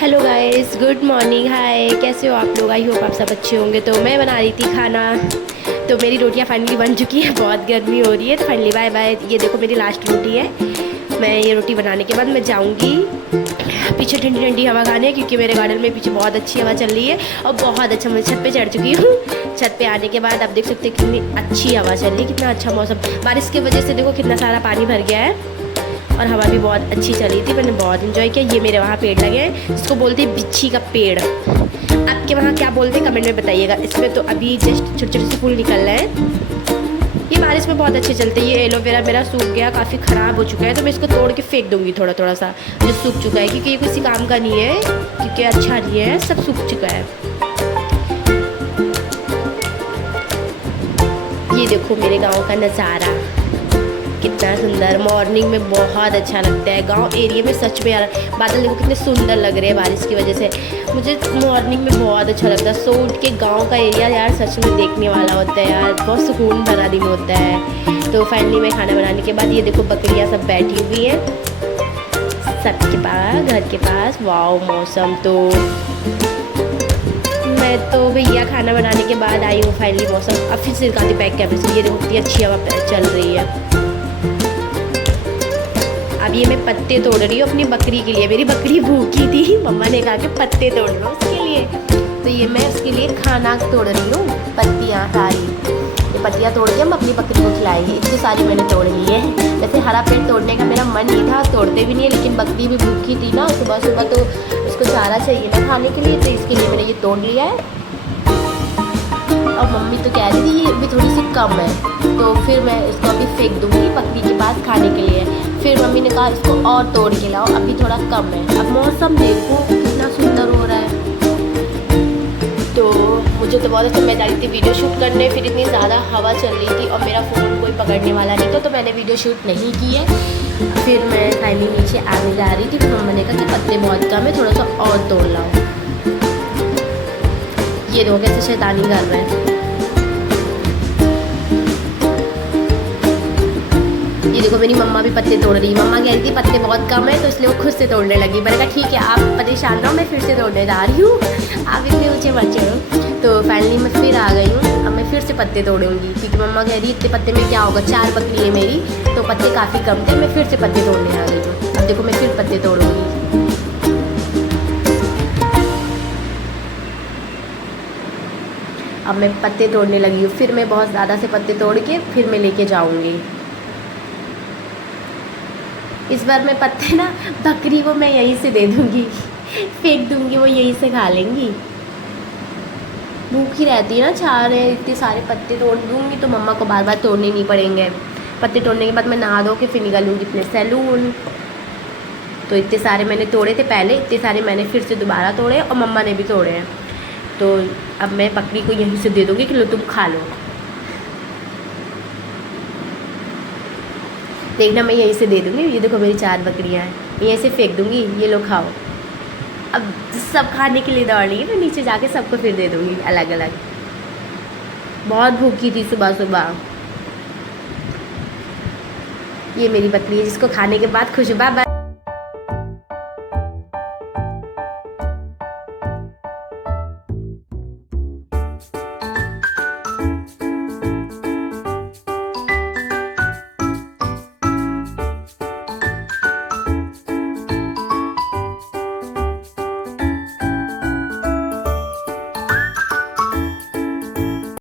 Hello guys, good morning. Hi, कैसे हो आप लोग? आई होप आप सब अच्छे होंगे। तो मैं बना रही थी खाना, तो मेरी रोटियां फाइनली बन चुकी है। बहुत गर्मी हो रही है तो फाइनली बाय बाय। ये देखो मेरी लास्ट रोटी है। मैं ये रोटी बनाने के बाद मैं जाऊंगी पीछे ठंडी ठंडी हवा खाने, क्योंकि मेरे गार्डन में पीछे बहुत अच्छी हवा चल रही है और बहुत अच्छा। मैं छत पे चढ़ चुकी हूँ। छत पे आने के बाद आप देख सकते हैं कितनी अच्छी हवा चल रही है, कितना अच्छा मौसम। बारिश की वजह से देखो कितना सारा पानी भर गया है और हवा भी बहुत अच्छी चली थी। मैंने बहुत इन्जॉय किया। ये मेरे वहाँ पेड़ लगे हैं जिसको बोलते हैं बिच्छी का पेड़। आपके वहाँ क्या बोलते हैं कमेंट में बताइएगा। इसमें तो अभी जस्ट छोटे छोटे से फूल निकल रहे हैं। ये बारिश में बहुत अच्छे चलते हैं। ये एलोवेरा मेरा सूख गया, काफ़ी ख़राब हो चुका है, तो मैं इसको तोड़ के फेंक दूँगी थोड़ा थोड़ा सा जो सूख चुका है, क्योंकि ये किसी काम का नहीं है, क्योंकि अच्छा नहीं है, सब सूख चुका है। ये देखो मेरे गाँव का नज़ारा कितना सुंदर। मॉर्निंग में बहुत अच्छा लगता है। गांव एरिया में सच में यार बादल देखो कितने सुंदर लग रहे हैं बारिश की वजह से। मुझे मॉर्निंग में बहुत अच्छा लगता है। सो उठ के गांव का एरिया यार सच में देखने वाला होता है यार। बहुत सुकून भरा दिन होता है। तो फाइनली मैं खाना बनाने के बाद ये देखो बकरियाँ सब बैठी हुई हैं सबके पास, घर के पास। वाओ मौसम। तो मैं तो भैया खाना बनाने के बाद आई हूँ फाइनली। मौसम अब फिर से दिखाती बैक कैमरे से। ये देखो कितनी अच्छी हवा चल रही है। अब ये मैं पत्ते तोड़ रही हूँ अपनी बकरी के लिए। मेरी बकरी भूखी थी, मम्मा ने कहा कि पत्ते तोड़ लो उसके लिए, तो ये मैं उसके लिए खाना तोड़ रही हूँ। पत्तियाँ सारी, ये पत्तियाँ तोड़ के हम अपनी बकरी को खिलाएंगे। इतनी सारी मैंने तोड़ ली है। वैसे हरा पेड़ तोड़ने का मेरा मन नहीं था, तोड़ते भी नहीं है, लेकिन बकरी भी भूखी थी ना, सुबह सुबह तो उसको चारा चाहिए ना खाने के लिए, तो इसके लिए मैंने ये तोड़ लिया है। और मम्मी तो कह रही थी ये भी थोड़ी सी कम है, तो फिर मैं इसको अभी फेंक दूँगी बकरी के पास खाने के लिए। फिर मम्मी ने कहा इसको और तोड़ के लाओ, अभी थोड़ा कम है। अब मौसम देखो कितना सुंदर हो रहा है। तो मुझे तो बहुत अच्छा, मैं जा रही थी वीडियो शूट करने, फिर इतनी ज़्यादा हवा चल रही थी और मेरा फ़ोन कोई पकड़ने वाला नहीं था, तो मैंने वीडियो शूट नहीं की है। फिर मैं फाइनली नीचे आने जा रही थी, फिर मम्मा ने कहा कि पत्ते बहुत कम है, थोड़ा सा और तोड़ लाओ। ये देखो कैसे शैतानी कर रहे हैं। ये देखो मेरी मम्मा भी पत्ते तोड़ रही। मम्मा कह रही थी पत्ते बहुत कम है, तो इसलिए वो खुद से तोड़ने लगी। मैंने कहा ठीक है, आप परेशान रहो, मैं फिर से तोड़ने जा रही हूँ, आप इतने ऊँचे मत चढ़ो। तो फाइनली मैं फिर आ गई हूँ। अब मैं फिर से पत्ते तोड़ूंगी, क्योंकि मम्मा कह रही इतने पत्ते में क्या होगा, 4 बकरी है मेरी, तो पत्ते काफ़ी कम थे। मैं फिर से पत्ते तोड़ने आ गई हूँ। अब देखो मैं फिर पत्ते तोड़ूंगी। अब मैं पत्ते तोड़ने लगी हूँ। फिर मैं बहुत ज़्यादा से पत्ते तोड़ के फिर मैं लेके जाऊँगी। इस बार मैं पत्ते ना बकरी को मैं यहीं से दे दूँगी, फेंक दूँगी, वो यहीं से खा लेंगी। भूखी रहती है ना, चार है, इतने सारे पत्ते तोड़ दूँगी तो मम्मा को बार बार तोड़ने नहीं पड़ेंगे। पत्ते तोड़ने के बाद मैं नहा धो के फिर निकलूँगी अपने सैलून। तो इतने सारे मैंने तोड़े थे पहले, इतने सारे मैंने फिर से दोबारा तोड़े और मम्मा ने भी तोड़े हैं। तो अब मैं बकरी को यहीं से दे दूँगी कि लो तुम खा लो। देखना मैं यहीं से दे दूँगी। ये देखो मेरी 4 बकरियाँ हैं, यहीं से फेंक दूँगी, ये लो खाओ। अब सब खाने के लिए दौड़ रही है, मैं नीचे जाके सबको फिर दे दूँगी अलग अलग। बहुत भूखी थी सुबह सुबह। ये मेरी बकरी है जिसको खाने के बाद खुश। Bye bye.